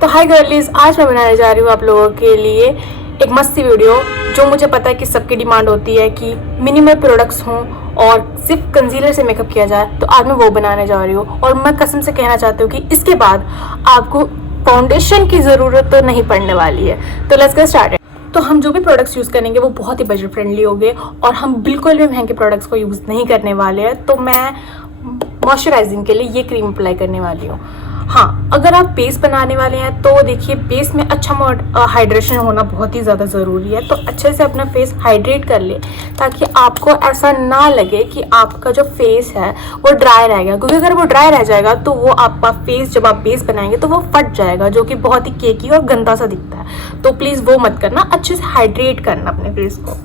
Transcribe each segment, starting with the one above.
तो हाय गर्लीज, आज मैं बनाने जा रही हूँ आप लोगों के लिए एक मस्ती वीडियो जो मुझे पता है कि सबकी डिमांड होती है कि मिनिमल प्रोडक्ट्स हों और सिर्फ कंसीलर से मेकअप किया जाए। तो आज मैं वो बनाने जा रही हूँ और मैं कसम से कहना चाहती हूँ कि इसके बाद आपको फाउंडेशन की ज़रूरत तो नहीं पड़ने वाली है। तो लेट्स गेट स्टार्टेड। तो हम जो भी प्रोडक्ट्स यूज़ करेंगे वो बहुत ही बजट फ्रेंडली होंगे और हम बिल्कुल भी महंगे प्रोडक्ट्स को यूज़ नहीं करने वाले हैं। तो मैं मॉइस्चराइजिंग के लिए ये क्रीम अप्लाई करने वाली हूँ। हाँ, अगर आप बेस बनाने वाले हैं तो देखिए बेस में अच्छा हाइड्रेशन होना बहुत ही ज़्यादा ज़रूरी है। तो अच्छे से अपना फेस हाइड्रेट कर ले ताकि आपको ऐसा ना लगे कि आपका जो फेस है वो ड्राई रहेगा, क्योंकि अगर वो ड्राई रह जाएगा तो वो आपका फेस जब आप बेस बनाएंगे तो वो फट जाएगा, जो कि बहुत ही केकी और गंदा सा दिखता है। तो प्लीज़ वो मत करना, अच्छे से हाइड्रेट करना अपने फेस को।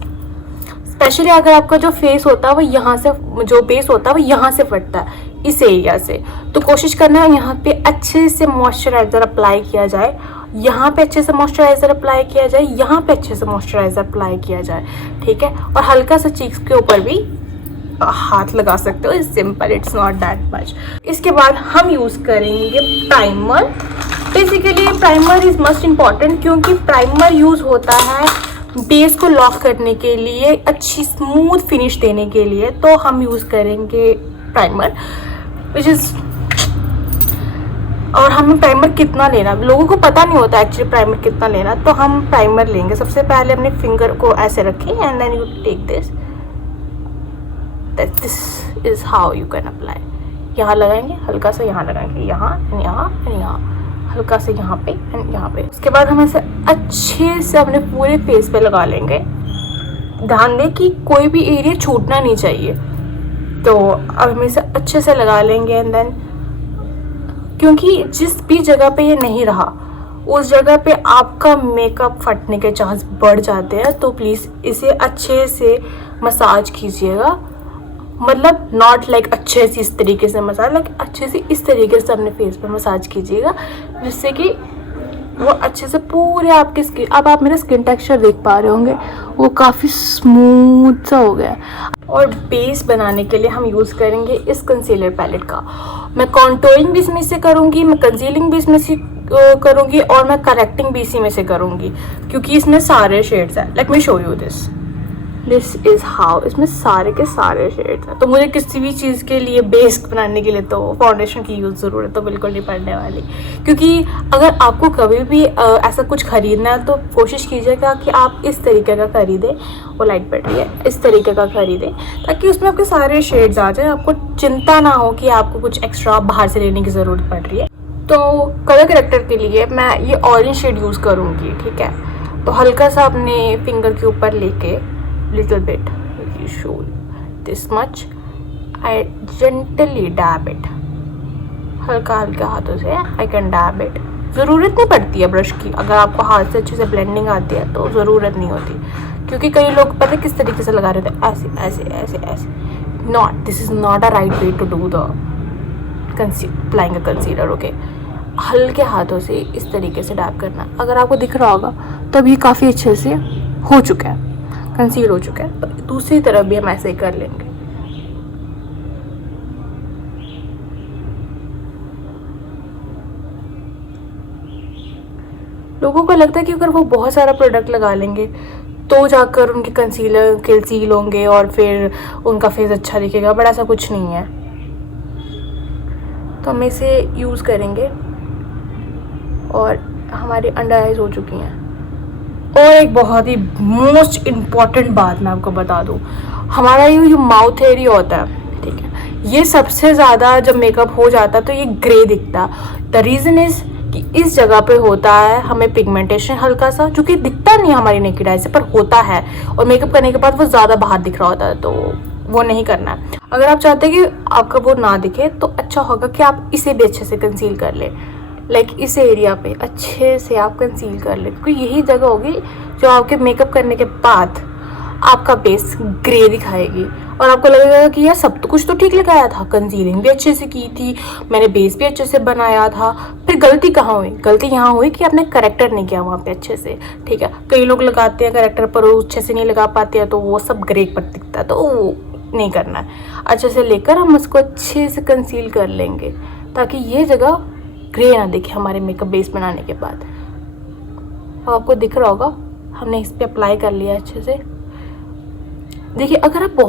स्पेशली अगर आपका जो फेस होता है वो यहाँ से, जो बेस होता है वो यहाँ से फटता है, इस एरिया से। तो कोशिश करना है यहाँ पे अच्छे से मॉइस्चराइज़र अप्लाई किया जाए, यहाँ पे अच्छे से मॉइस्चराइज़र अप्लाई किया जाए, यहाँ पे अच्छे से मॉइस्चराइज़र अप्लाई किया जाए, ठीक है। और हल्का सा चीक्स के ऊपर भी हाथ लगा सकते हो, it's simple, it's not that much. इसके बाद हम यूज़ करेंगे primer. Basically primer is must important, क्योंकि प्राइमर यूज़ होता है बेस को लॉक करने के लिए, अच्छी स्मूथ फिनिश देने के लिए। तो हम यूज़ करेंगे प्राइमर विच इज़, और हमें प्राइमर कितना लेना, लोगों को पता नहीं होता एक्चुअली प्राइमर कितना लेना। तो हम प्राइमर लेंगे, सबसे पहले अपने फिंगर को ऐसे रखें and then you take this, this is how you can apply. यहाँ लगाएंगे, हल्का सा यहाँ लगाएंगे, यहाँ एंड यहाँ एंड यहाँ, हल्का से यहाँ पे एंड यहाँ पे। उसके बाद हम ऐसे अच्छे से अपने पूरे फेस पे लगा लेंगे। ध्यान दें कि कोई भी एरिया छूटना नहीं चाहिए। तो अब हम इसे अच्छे से लगा लेंगे एंड देन, क्योंकि जिस भी जगह पे ये नहीं रहा उस जगह पे आपका मेकअप फटने के चांस बढ़ जाते हैं। तो प्लीज़ इसे अच्छे से मसाज कीजिएगा, मतलब नॉट लाइक अच्छे से इस तरीके से मसाज, लाइक अच्छे से इस तरीके से अपने फेस पे मसाज कीजिएगा, जिससे कि वो अच्छे से पूरे आपके स्किन, अब आप मेरा स्किन टेक्सचर देख पा रहे होंगे, वो काफ़ी स्मूथ सा हो गया है। और बेस बनाने के लिए हम यूज़ करेंगे इस कंसीलर पैलेट का। मैं कॉन्टोरिंग भी इसमें से करूँगी, मैं कंसीलिंग भी इसमें से करूँगी और मैं करेक्टिंग भी इसी में से करूँगी, क्योंकि इसमें सारे शेड्स हैं। Let me show you this is how, इसमें सारे के सारे शेड्स हैं। तो मुझे किसी भी चीज़ के लिए बेस बनाने के लिए तो फाउंडेशन की यूज़ ज़रूरत तो बिल्कुल नहीं पड़ने वाली, क्योंकि अगर आपको कभी भी ऐसा कुछ ख़रीदना है तो कोशिश कीजिएगा कि आप इस तरीके का ख़रीदें, वो लाइट पड़ रही है, इस तरीके का ख़रीदें ताकि उसमें आपके सारे शेड्स आ जाए, आपको चिंता ना हो कि आपको कुछ एक्स्ट्रा बाहर से लेने की ज़रूरत पड़ रही है। तो कलर करेक्टर के लिए मैं ये ऑरेंज शेड यूज़ करूँगी, ठीक है। तो हल्का सा अपने फिंगर के ऊपर लेके little bit, you should this much, I gently dab it, हल्का हल्का हाथों से I can dab it। ज़रूरत नहीं पड़ती है ब्रश की, अगर आपको हाथ से अच्छे से ब्लेंडिंग आती है तो ज़रूरत नहीं होती, क्योंकि कई लोग पता है किस तरीके से लगा रहे थे, ऐसे ऐसे ऐसे ऐसे। Not, this is not a right way to do the applying a concealer, okay. हल्के हाथों से इस तरीके से डैब करना। अगर आपको दिख रहा होगा तो अभी काफ़ी अच्छे से हो चुका है, कंसील हो चुका है। तो दूसरी तरफ भी हम ऐसे ही कर लेंगे। लोगों को लगता है कि अगर वो बहुत सारा प्रोडक्ट लगा लेंगे तो जाकर उनके कंसीलर कंसील होंगे और फिर उनका फेस अच्छा दिखेगा, बट ऐसा कुछ नहीं है। तो हम इसे यूज़ करेंगे और हमारी अंडर आइज हो चुकी हैं। और एक बहुत ही मोस्ट इम्पॉर्टेंट बात मैं आपको बता दूँ, हमारा ये जो माउथ एरिया होता है, ठीक है, ये सबसे ज़्यादा जब मेकअप हो जाता है तो ये ग्रे दिखता है। द रीज़न इज़ कि इस जगह पे होता है हमें पिगमेंटेशन हल्का सा, जो कि दिखता नहीं हमारी नेकेड आई से, पर होता है, और मेकअप करने के बाद वो ज़्यादा बाहर दिख रहा होता है। तो वो नहीं करना है। अगर आप चाहते हैं कि आपका वो ना दिखे तो अच्छा होगा कि आप इसे भी अच्छे से कंसील कर लें, लाइक इस एरिया पे अच्छे से आप कंसील कर लें, क्योंकि यही जगह होगी जो आपके मेकअप करने के बाद आपका बेस ग्रे दिखाएगी और आपको लगेगा कि यार सब तो कुछ तो ठीक लगाया था, कंसीलिंग भी अच्छे से की थी, मैंने बेस भी अच्छे से बनाया था, फिर गलती कहाँ हुई? गलती यहाँ हुई कि आपने करेक्टर नहीं किया वहाँ पे अच्छे से, ठीक है। कई लोग लगाते हैं करेक्टर पर वो अच्छे से नहीं लगा पाते हैं तो वो सब ग्रे पर दिखता है, तो वो नहीं करना है। अच्छे से लेकर हम उसको अच्छे से कंसील कर लेंगे ताकि ये जगह ग्रे ना दिखे हमारे मेकअप बेस बनाने के बाद। अब आपको दिख रहा होगा हमने इस पर अप्लाई कर लिया अच्छे से। देखिए अगर आप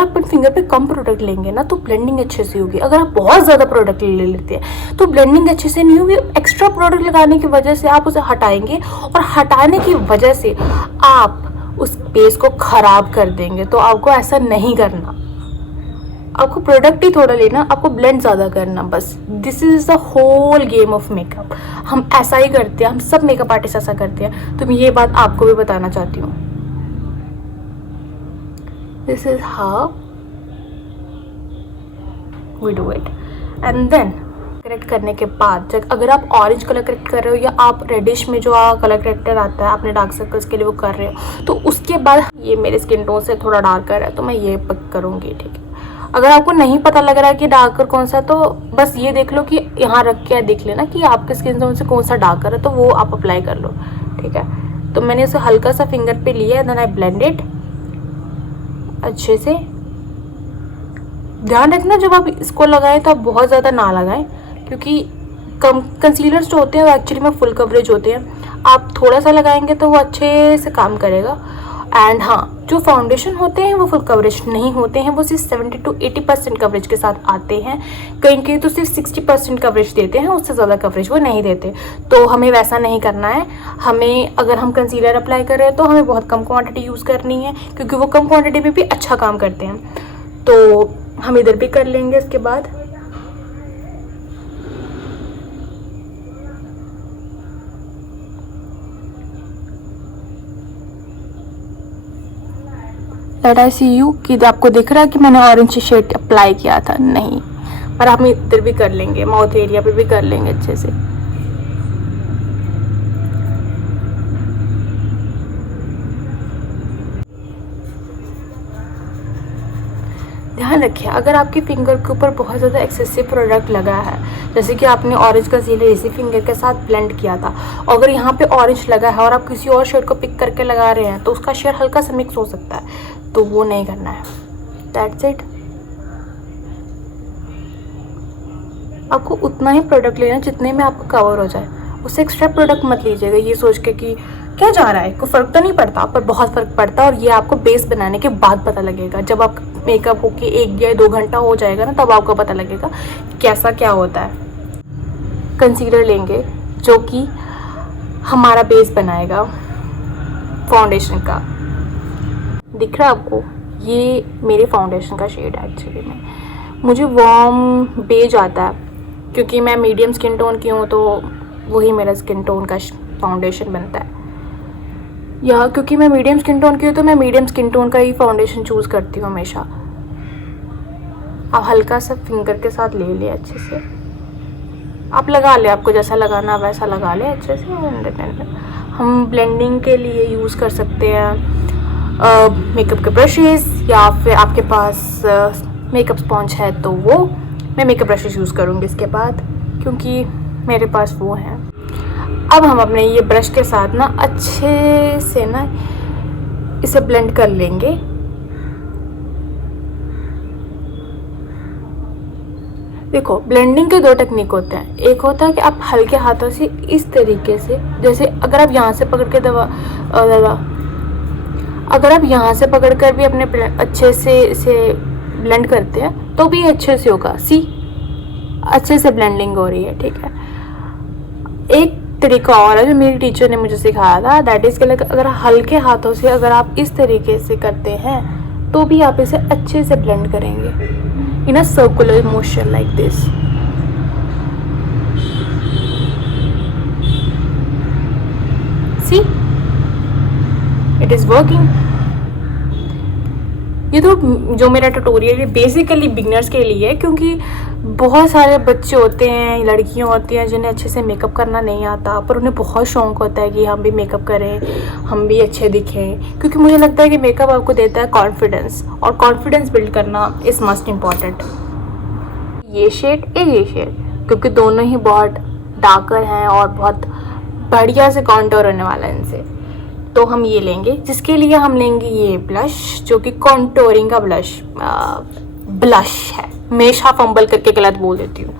अपने फिंगर पे कम प्रोडक्ट लेंगे ना तो ब्लेंडिंग अच्छे से होगी। अगर आप बहुत ज़्यादा प्रोडक्ट ले लेते हैं तो ब्लेंडिंग अच्छे से नहीं होगी। एक्स्ट्रा प्रोडक्ट लगाने की वजह से आप उसे हटाएंगे और हटाने की वजह से आप उस बेस को ख़राब कर देंगे। तो आपको ऐसा नहीं करना, आपको प्रोडक्ट ही थोड़ा लेना, आपको ब्लेंड ज़्यादा करना बस। This is the whole game of makeup. हम ऐसा ही करते हैं, हम सब मेकअप आर्टिस्ट ऐसा करते हैं। तो मैं ये बात आपको भी बताना चाहती हूँ। This is how we do it. And then correct करने के बाद जब अगर आप ऑरेंज कलर करेक्ट कर रहे हो या आप रेडिश में जो कलर करेक्टर आता है अपने डार्क सर्कल्स के लिए वो कर रहे हो, तो उसके बाद ये मेरे स्किन टोन से थोड़ा डार्कर है तो मैं ये पिक करूँगी, ठीक है। अगर आपको नहीं पता लग रहा है कि डार्कर कौन सा, तो बस ये देख लो कि यहाँ रख के देख लेना कि आपके स्किन टोन से कौन सा डार्कर है, तो वो आप अप्लाई कर लो, ठीक है। तो मैंने इसे हल्का सा फिंगर पे लिया है, देन आई ब्लेंड इट अच्छे से। ध्यान रखना जब आप इसको लगाएं तो आप बहुत ज़्यादा ना लगाएं, क्योंकि कंसीलर्स जो होते हैं वो एक्चुअली में फुल कवरेज होते हैं। आप थोड़ा सा लगाएंगे तो वो अच्छे से काम करेगा। एंड हाँ, जो फाउंडेशन होते हैं वो फुल कवरेज नहीं होते हैं, वो सिर्फ 70 to 80% कवरेज के साथ आते हैं। कहीं कहीं तो सिर्फ 60% कवरेज देते हैं, उससे ज़्यादा कवरेज वो नहीं देते। तो हमें वैसा नहीं करना है। हमें अगर हम कंसीलर अप्लाई कर रहे हैं तो हमें बहुत कम क्वांटिटी यूज़ करनी है, क्योंकि वो कम क्वांटिटी में भी अच्छा काम करते हैं। तो हम इधर भी कर लेंगे। इसके बाद लेट आई सी यू कि आपको दिख रहा है कि मैंने ऑरेंज शेड अप्लाई किया था, नहीं, पर हम इधर भी कर लेंगे, माउथ एरिया पे भी कर लेंगे अच्छे से। ध्यान रखिए अगर आपकी फिंगर के ऊपर बहुत ज़्यादा एक्सेसिव प्रोडक्ट लगा है, जैसे कि आपने ऑरेंज कंसीलर इसी फिंगर के साथ ब्लेंड किया था, अगर यहाँ पे ऑरेंज लगा है और आप किसी और शेड को पिक करके लगा रहे हैं तो उसका शेड हल्का सा मिक्स हो सकता है, तो वो नहीं करना है। That's it. आपको उतना ही प्रोडक्ट लेना जितने में आपको कवर हो जाए, उससे एक्स्ट्रा प्रोडक्ट मत लीजिएगा ये सोच के कि क्या जा रहा है, कोई फ़र्क तो नहीं पड़ता, पर बहुत फ़र्क पड़ता है। और ये आपको बेस बनाने के बाद पता लगेगा। जब आप मेकअप होके 1 या 2 घंटा हो जाएगा ना, तब आपको पता लगेगा कैसा क्या होता है। कंसीलर लेंगे जो कि हमारा बेस बनाएगा फाउंडेशन का। दिख रहा है आपको, ये मेरे फाउंडेशन का शेड है। एक्चुअली में मुझे वार्म बेज आता है, क्योंकि मैं मीडियम स्किन टोन की हूँ, तो वही मेरा स्किन टोन का फाउंडेशन बनता है। या क्योंकि मैं मीडियम स्किन टोन की हूँ तो मैं मीडियम स्किन टोन का ही फाउंडेशन चूज़ करती हूँ हमेशा। आप हल्का सा फिंगर के साथ ले लिया अच्छे से, आप लगा ले, आपको जैसा लगाना वैसा लगा ले अच्छे से। हम ब्लेंडिंग के लिए यूज़ कर सकते हैं मेकअप के ब्रशेस, या फिर आपके पास मेकअप स्पॉन्ज है तो वो। मैं मेकअप ब्रशेस यूज़ करूँगी इसके बाद, क्योंकि मेरे पास वो हैं। अब हम अपने ये ब्रश के साथ ना अच्छे से ना इसे ब्लेंड कर लेंगे। देखो, ब्लेंडिंग के 2 टेक्निक होते हैं। एक होता है कि आप हल्के हाथों से इस तरीके से, जैसे अगर आप यहाँ से पकड़ के अगर आप यहाँ से पकड़ कर भी अपने अच्छे से इसे ब्लेंड करते हैं तो भी अच्छे से होगा। सी, अच्छे से ब्लेंडिंग हो रही है, ठीक है। एक तरीका और है जो मेरी टीचर ने मुझे सिखाया था, दैट इज़ कि अगर हल्के हाथों से अगर आप इस तरीके से करते हैं तो भी आप इसे अच्छे से ब्लेंड करेंगे in a circular motion like this. See, it is working. ये तो जो मेरा ट्यूटोरियल है बेसिकली बिगनर्स के लिए है, क्योंकि बहुत सारे बच्चे होते हैं, लड़कियां होती हैं जिन्हें अच्छे से मेकअप करना नहीं आता, पर उन्हें बहुत शौक होता है कि हम भी मेकअप करें, हम भी अच्छे दिखें। क्योंकि मुझे लगता है कि मेकअप आपको देता है कॉन्फिडेंस, और कॉन्फिडेंस बिल्ड करना इज़ मस्ट इम्पॉर्टेंट। ये शेड ये शेड, क्योंकि दोनों ही बहुत डार्कर हैं और बहुत बढ़िया से कॉन्टोर होने वाला है इनसे, तो हम ये लेंगे। जिसके लिए हम लेंगे ये ब्लश, जो कि कॉन्टोरिंग का ब्लश है। हमेशा फंबल करके गलत बोल देती हूँ।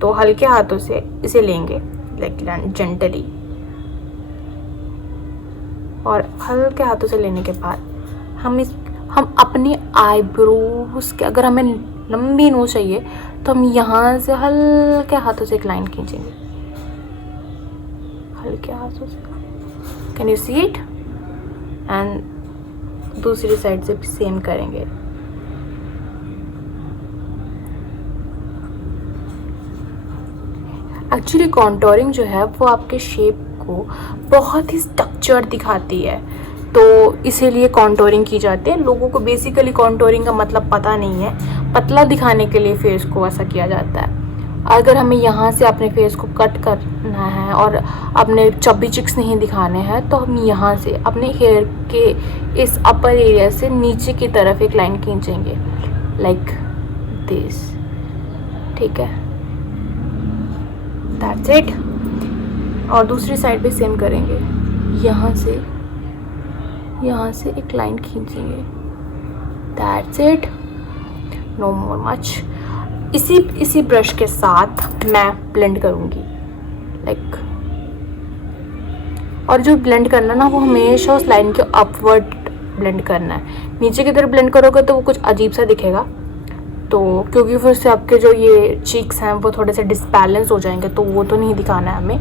तो हल्के हाथों से इसे लेंगे लाइक जेंटली, और हल्के हाथों से लेने के बाद हम अपनी आईब्रोज के, अगर हमें लंबी नोज चाहिए तो हम यहाँ से हल्के हाथों से एक लाइन खींचेंगे, हल्के हाथों से। Can you see it? And दूसरी साइड से भी सेम करेंगे। एक्चुअली कॉन्टोरिंग जो है वो आपके शेप को बहुत ही स्ट्रक्चर्ड दिखाती है, तो इसीलिए कॉन्टोरिंग की जाती है। लोगों को बेसिकली कॉन्टोरिंग का मतलब पता नहीं है, पतला दिखाने के लिए फेस को ऐसा किया जाता है। अगर हमें यहाँ से अपने फेस को कट करना है और अपने चब्बी चिक्स नहीं दिखाने हैं, तो हम यहाँ से अपने हेयर के इस अपर एरिया से नीचे की तरफ एक लाइन खींचेंगे लाइक दिस, ठीक है, दैट्स इट। और दूसरी साइड पे सेम करेंगे, यहाँ से एक लाइन खींचेंगे, that's it, no more much. इसी ब्रश के साथ मैं ब्लेंड करूँगी लाइक, और जो ब्लेंड करना ना वो हमेशा उस लाइन के अपवर्ड ब्लेंड करना है। नीचे की तरफ ब्लेंड करोगे तो वो कुछ अजीब सा दिखेगा, तो क्योंकि फिर से आपके जो ये चीक्स हैं वो थोड़े से डिसबैलेंस हो जाएंगे, तो वो तो नहीं दिखाना है हमें।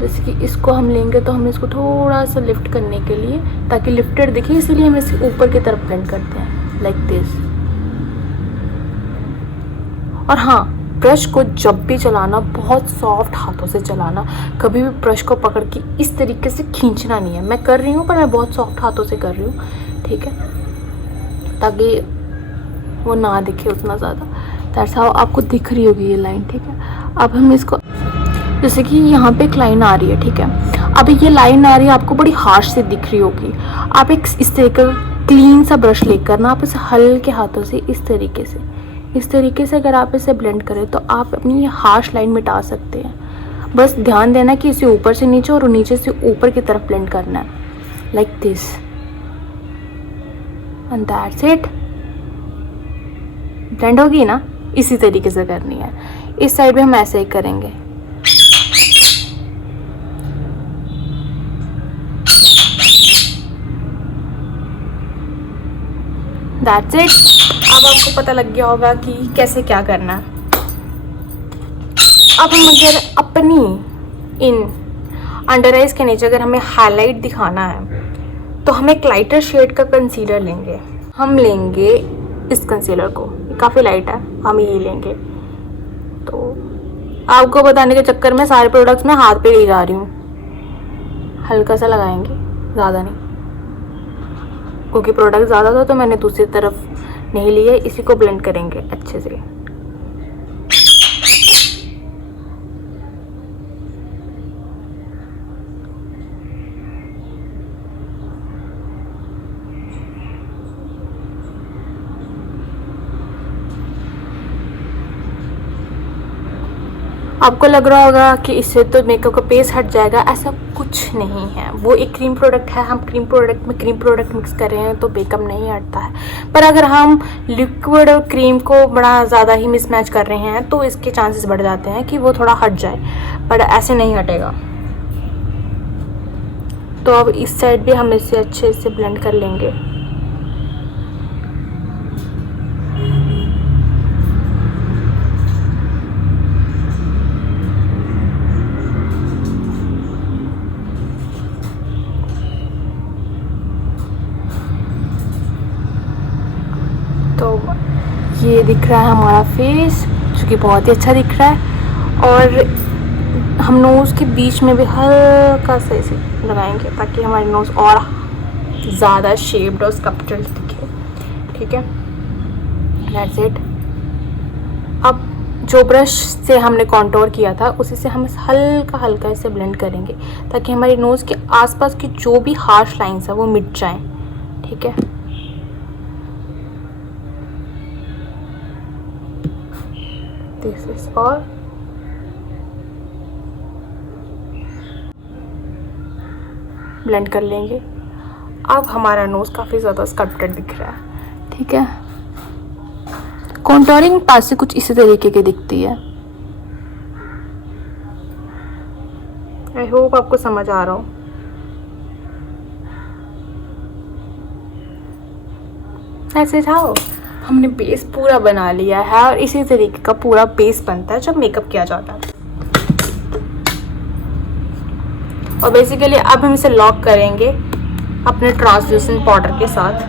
जैसे कि इसको हम लेंगे तो हमें इसको थोड़ा सा लिफ्ट करने के लिए, ताकि लिफ्टेड दिखे, इसलिए हम इसे ऊपर की तरफ ब्लेंड करते हैं लाइक दिस। और हाँ, ब्रश को जब भी चलाना बहुत सॉफ्ट हाथों से चलाना, कभी भी ब्रश को पकड़ के इस तरीके से खींचना नहीं है। मैं कर रही हूँ पर मैं बहुत सॉफ्ट हाथों से कर रही हूँ, ठीक है, ताकि वो ना दिखे उतना ज़्यादा। दैट्स हाउ आपको दिख रही होगी ये लाइन, ठीक है। अब हम इसको, जैसे कि यहाँ पे एक लाइन आ रही है, ठीक है, अब ये लाइन आ रही है आपको बड़ी हार्श से दिख रही होगी। आप एक इस तरीके का क्लीन सा ब्रश लेकर ना आप इसे हल्के हाथों से इस तरीके से अगर आप इसे ब्लेंड करें तो आप अपनी ये हार्श लाइन मिटा सकते हैं। बस ध्यान देना कि इसे ऊपर से नीचे और नीचे से ऊपर की तरफ ब्लेंड करना है like this, and that's it. Blend होगी ना, इसी तरीके से करनी है। इस साइड भी हम ऐसे ही करेंगे। That's it. अब आपको पता लग गया होगा कि कैसे क्या करना है। अब हम अगर अपनी इन अंडर आइज के नीचे अगर हमें हाईलाइट दिखाना है तो हम एक लाइटर शेड का कंसीलर लेंगे। हम लेंगे इस कंसीलर को, काफ़ी लाइट है, हम ये लेंगे। तो आपको बताने के चक्कर में सारे प्रोडक्ट्स मैं हाथ पे ले जा रही हूँ। हल्का सा लगाएंगे, ज़्यादा नहीं, क्योंकि प्रोडक्ट ज़्यादा था तो मैंने दूसरी तरफ नहीं लिए। इसी को ब्लेंड करेंगे अच्छे से। आपको लग रहा होगा कि इससे तो मेकअप का पेस हट जाएगा, ऐसा कुछ नहीं है। वो एक क्रीम प्रोडक्ट है, हम क्रीम प्रोडक्ट में क्रीम प्रोडक्ट मिक्स कर रहे हैं तो मेकअप नहीं हटता है। पर अगर हम लिक्विड और क्रीम को बड़ा ज़्यादा ही मिसमैच कर रहे हैं तो इसके चांसेस बढ़ जाते हैं कि वो थोड़ा हट जाए, पर ऐसे नहीं हटेगा। तो अब इस साइड भी हम इसे अच्छे से ब्लेंड कर लेंगे। तो ये दिख रहा है हमारा फेस, जो कि बहुत ही अच्छा दिख रहा है। और हम नोज़ के बीच में भी हल्का सा इसे लगाएंगे ताकि हमारी नोज़ और ज़्यादा शेप्ड और स्कल्प्चर्ड दिखे, ठीक है। That's it. अब जो ब्रश से हमने कॉन्टोर किया था उसी से हम हल्का हल्का इसे ब्लेंड करेंगे ताकि हमारी नोज़ के आसपास की जो भी हार्श लाइंस है वो मिट जाएं, ठीक है। This is all. ब्लेंड कर लेंगे। अब हमारा नोज़ काफ़ी ज़्यादा स्कल्प्टेड दिख रहा है, ठीक है। कॉन्टोरिंग पास से कुछ इसी तरीके की दिखती है। आई होप आपको समझ आ रहा हो। ऐसे जाओ, हमने बेस पूरा बना लिया है और इसी तरीके का पूरा बेस बनता है जब मेकअप किया जाता है। और बेसिकली अब हम इसे लॉक करेंगे अपने ट्रांसल्यूसेंट पाउडर के साथ।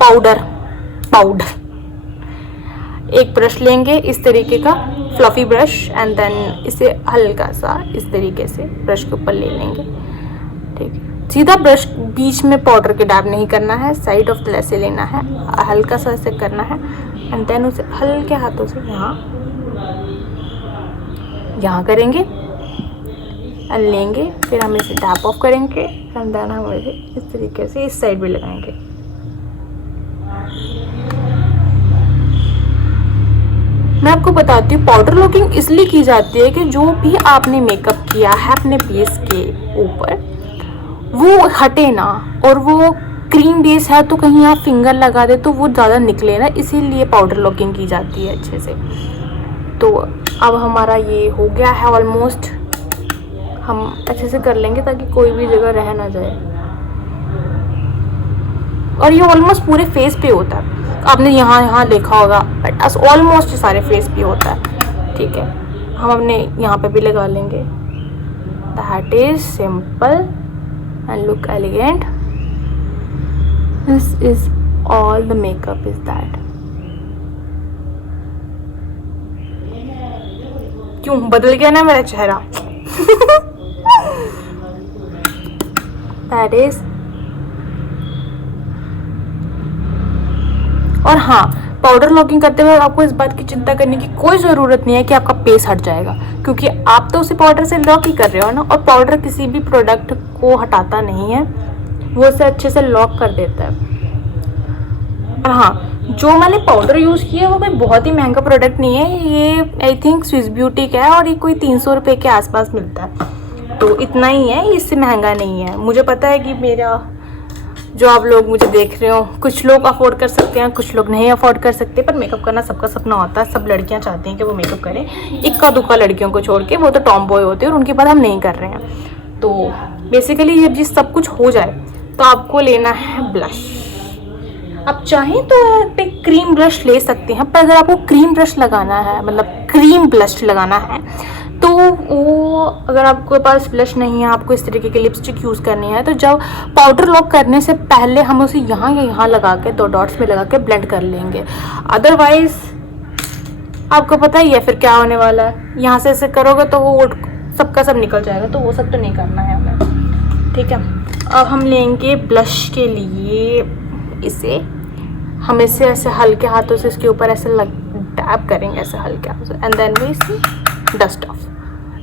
पाउडर एक ब्रश लेंगे इस तरीके का फ्लफी ब्रश एंड देन इसे हल्का सा इस तरीके से ब्रश के ऊपर ले लेंगे। ठीक है, सीधा ब्रश बीच में पाउडर के डैब नहीं करना है, साइड ऑफ ऐसे लेना है, हल्का सा ऐसे करना है एंड देन उसे हल्के हाथों से यहाँ करेंगे एंड लेंगे। फिर हम इसे टैप ऑफ करेंगे एंड देन हम इसे इस तरीके से इस साइड भी लगाएंगे। मैं आपको बताती हूँ पाउडर लॉकिंग इसलिए की जाती है कि जो भी आपने मेकअप किया है अपने बेस के ऊपर वो हटे ना, और वो क्रीम बेस है तो कहीं आप फिंगर लगा दे तो वो ज़्यादा निकले ना, इसीलिए पाउडर लॉकिंग की जाती है अच्छे से। तो अब हमारा ये हो गया है ऑलमोस्ट, हम अच्छे से कर लेंगे ताकि कोई भी जगह रह ना जाए। और ये ऑलमोस्ट पूरे फेस पे होता है, आपने यहाँ लिखा होगा बट ऑलमोस्ट सारे फेस पे होता है। ठीक है, हम अपने यहाँ पे भी लगा लेंगे। That is simple and look elegant. This is all the makeup is that. क्यों बदल गया ना मेरा चेहरा? That is. और हाँ, पाउडर लॉकिंग करते हुए आपको इस बात की चिंता करने की कोई ज़रूरत नहीं है कि आपका फेस हट जाएगा, क्योंकि आप तो उसे पाउडर से लॉक ही कर रहे हो ना, और पाउडर किसी भी प्रोडक्ट को हटाता नहीं है, वो उसे अच्छे से लॉक कर देता है। और हाँ, जो मैंने पाउडर यूज़ किया है वो कोई बहुत ही महंगा प्रोडक्ट नहीं है, ये आई थिंक स्विस ब्यूटी का है और ये कोई 300 रुपये के आसपास मिलता है, तो इतना ही है, इससे महंगा नहीं है। मुझे पता है कि मेरा जो आप लोग मुझे देख रहे हो, कुछ लोग अफोर्ड कर सकते हैं, कुछ लोग नहीं अफोर्ड कर सकते, पर मेकअप करना सबका सपना होता है। सब लड़कियां चाहती हैं कि वो मेकअप करें, इक्का दुक्का लड़कियों को छोड़ के, वो तो टॉम बॉय होते हैं और उनकी बात हम नहीं कर रहे हैं। तो बेसिकली जब ये सब कुछ हो जाए तो आपको लेना है ब्लश। आप चाहें तो आप एक क्रीम ब्रश ले सकते हैं, पर अगर आपको क्रीम ब्रश लगाना है, मतलब क्रीम ब्लश लगाना है, तो वो अगर आपके पास ब्लश नहीं है, आपको इस तरीके की लिपस्टिक यूज़ करनी है, तो जब पाउडर लॉक करने से पहले हम उसे यहाँ या यहाँ लगा के 2 डॉट्स में लगा के ब्लेंड कर लेंगे। अदरवाइज आपको पता ही है फिर क्या होने वाला है, यहाँ से ऐसे करोगे तो वो सबका सब निकल जाएगा, तो वो सब तो नहीं करना है हमें। ठीक है, अब हम लेंगे ब्लश के लिए इसे, हम इसे ऐसे हल्के हाथों से इसके ऊपर ऐसे टैप करेंगे, ऐसे हल्के हाथों से, एंड देन वी इसे डस्ट ऑफ,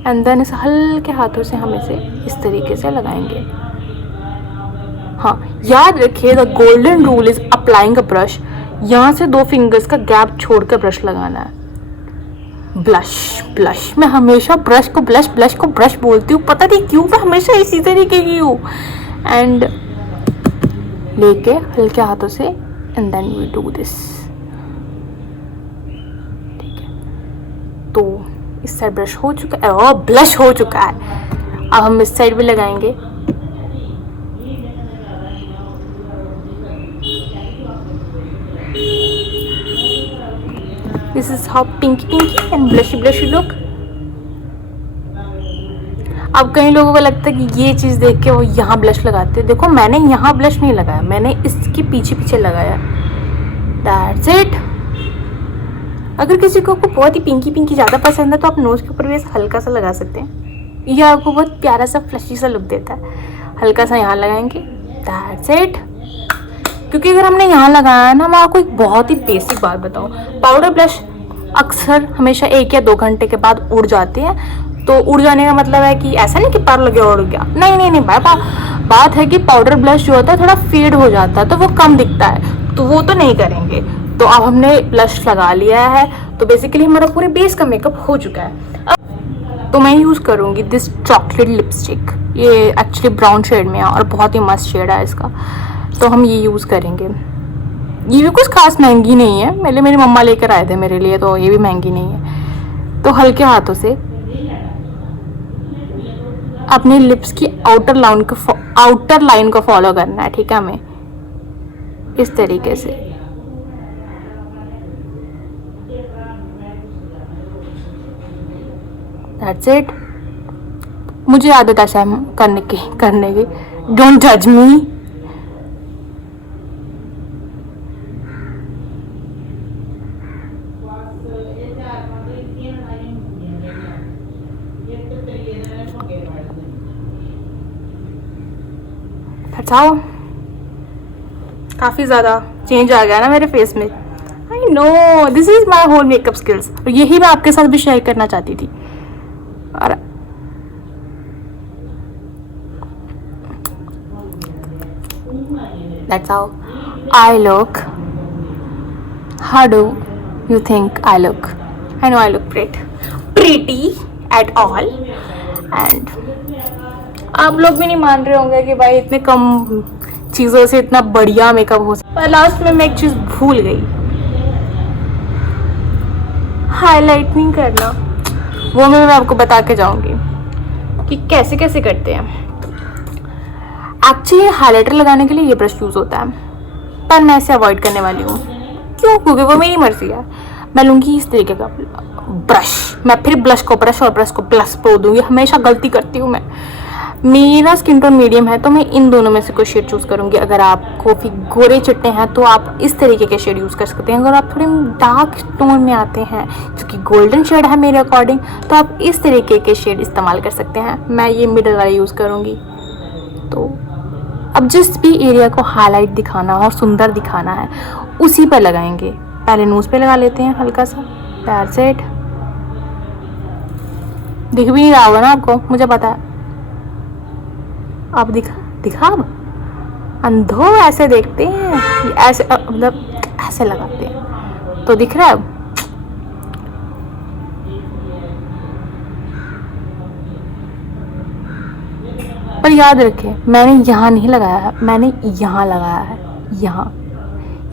एंड देन इसे हल्के हाथों से हम इसे इस तरीके से लगाएंगे। हाँ, याद रखिए the golden rule is applying a brush, यहाँ से 2 फिंगर्स का गैप छोड़कर ब्रश लगाना है। ब्लश मैं हमेशा ब्रश को ब्रश बोलती हूँ, पता नहीं क्यों, मैं हमेशा इसी तरीके की हूँ। एंड लेके हल्के हाथों से and then we do this. ठीक है, तो इस साइड ब्रश हो चुका है और ब्लश हो चुका है। अब हम इस साइड भी लगाएंगे। This is how pinky and blushy look. अब कई लोगों को लगता है कि ये चीज़ देख के वो यहाँ ब्लश लगाते हैं। देखो, मैंने यहाँ ब्लश नहीं लगाया, मैंने इसके पीछे लगाया। That's it. अगर किसी को बहुत ही पिंकी ज़्यादा पसंद है तो आप नोज़ के ऊपर भी हल्का सा लगा सकते हैं, ये आपको बहुत प्यारा सा फ्लशी सा लुक देता है। हल्का सा यहाँ लगाएंगे, दैट्स इट। क्योंकि अगर हमने यहाँ लगाया ना, मैं आपको एक बहुत ही बेसिक बात बताऊँ, पाउडर ब्लश अक्सर हमेशा 1 या 2 घंटे के बाद उड़ जाते हैं। तो उड़ जाने का मतलब है कि ऐसा नहीं कि पार लग गया उड़ गया, नहीं बात है कि पाउडर ब्लश जो होता है थोड़ा फेड हो जाता है, तो वो कम दिखता है, तो वो तो नहीं करेंगे। तो अब हमने ब्लश लगा लिया है, तो बेसिकली हमारा पूरे बेस का मेकअप हो चुका है। अब तो मैं यूज़ करूँगी दिस चॉकलेट लिपस्टिक, ये एक्चुअली ब्राउन शेड में है और बहुत ही मस्त शेड है इसका, तो हम ये यूज़ करेंगे। ये भी कुछ खास महंगी नहीं है, मेरी मम्मा लेकर आए थे मेरे लिए, तो ये भी महंगी नहीं है। तो हल्के हाथों से अपने लिप्स की आउटर लाइन को फॉलो करना है, ठीक है। हमें इस तरीके से दैट्स इट। मुझे आदत ऐसा है करने की। डोंट जज मी। हटाओ, काफ़ी ज़्यादा चेंज आ गया ना मेरे फेस में। I know, this is my whole makeup skills. और यही मैं आपके साथ भी शेयर करना चाहती थी। और that's how I look. How do you think I look? I know I look pretty at all. And आप लोग भी नहीं मान रहे होंगे कि भाई इतने कम चीज़ों से इतना बढ़िया मेकअप हो सकता है। लास्ट में मैं एक चीज़ भूल गई, हाईलाइट नहीं करना। वो मैं आपको बता के जाऊंगी कि कैसे कैसे करते हैं। एक्चुअली हाइलाइटर लगाने के लिए ये ब्रश यूज़ होता है, पर मैं इसे अवॉइड करने वाली हूँ। क्यों? क्योंकि वो मेरी मर्जी है। मैं लूँगी इस तरीके का ब्रश। मैं फिर ब्रश को प्लस पो दूँगी। हमेशा गलती करती हूँ मैं। मेरा स्किन टोन मीडियम है, तो मैं इन दोनों में से कोई शेड चूज़ करूँगी। अगर आप कॉफ़ी गोरे चिट्टे हैं तो आप इस तरीके के शेड यूज़ कर सकते हैं। अगर आप थोड़े डार्क टोन में आते हैं, जो कि गोल्डन शेड है मेरे अकॉर्डिंग, तो आप इस तरीके के शेड इस्तेमाल कर सकते हैं। मैं ये मिडल वाला यूज़ करूँगी। तो अब जिस भी एरिया को हाईलाइट दिखाना और सुंदर दिखाना है उसी पर लगाएंगे। पहले नोज़ पे लगा लेते हैं हल्का सा। That's it. दिख भी नहीं रहा होगा ना आपको, मुझे पता है। आप दिखा अब अंधो ऐसे देखते हैं, ऐसे मतलब ऐसे लगाते हैं तो दिख रहा है। पर याद रखें, मैंने यहाँ नहीं लगाया है, मैंने यहाँ लगाया है। यहाँ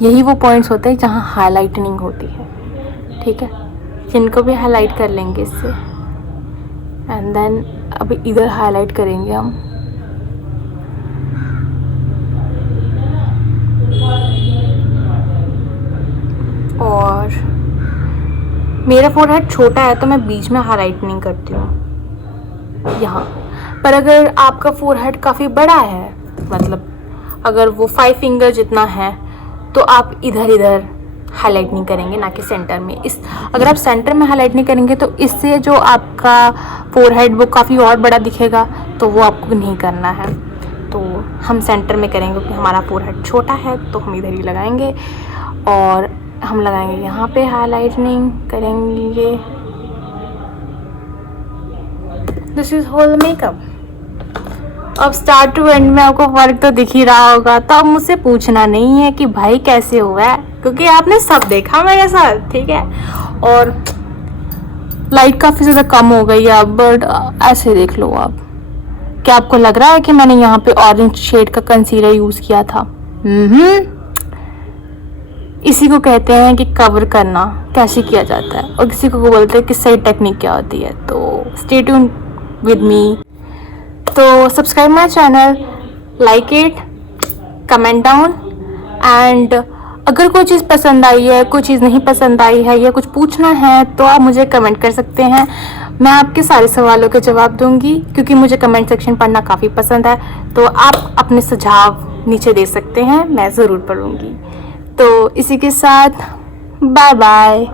यही वो पॉइंट्स होते हैं जहाँ हाईलाइटनिंग होती है, ठीक है। जिनको भी हाईलाइट कर लेंगे इससे। एंड देन अभी इधर हाईलाइट करेंगे हम। और मेरा फोरहेड छोटा है तो मैं बीच में हाईलाइट नहीं करती हूँ यहाँ पर। अगर आपका फोरहेड काफ़ी बड़ा है, मतलब अगर वो 5 फिंगर जितना है, तो आप इधर हाईलाइट नहीं करेंगे, ना कि सेंटर में। अगर आप सेंटर में हाईलाइट नहीं करेंगे तो इससे जो आपका फोरहेड वो काफ़ी और बड़ा दिखेगा, तो वो आपको नहीं करना है। तो हम सेंटर में करेंगे क्योंकि हमारा फोरहेड छोटा है, तो हम इधर ही लगाएंगे। और हम लगाएंगे यहाँ पे हाईलाइटनिंग करेंगे। This is whole makeup. अब स्टार्ट टू एंड में आपको फर्क तो दिख ही रहा होगा, तो अब मुझसे पूछना नहीं है कि भाई कैसे हुआ है, क्योंकि आपने सब देखा मेरे साथ, ठीक है। और लाइट काफ़ी ज़्यादा कम हो गई है अब, बट ऐसे देख लो आप। क्या आपको लग रहा है कि मैंने यहाँ पे ऑरेंज शेड का कंसीलर यूज़ किया था? इसी को कहते हैं कि कवर करना कैसे किया जाता है, और किसी को बोलते हैं कि सही टेक्निक क्या होती है। तो स्टे ट्यून विद मी। तो subscribe my channel, like it, comment down. And अगर कोई चीज़ पसंद आई है, कोई चीज़ नहीं पसंद आई है, या कुछ पूछना है, तो आप मुझे कमेंट कर सकते हैं। मैं आपके सारे सवालों के जवाब दूंगी, क्योंकि मुझे कमेंट सेक्शन पढ़ना काफ़ी पसंद है। तो आप अपने सुझाव नीचे दे सकते हैं, मैं ज़रूर पढ़ूंगी। तो इसी के साथ बाय बाय।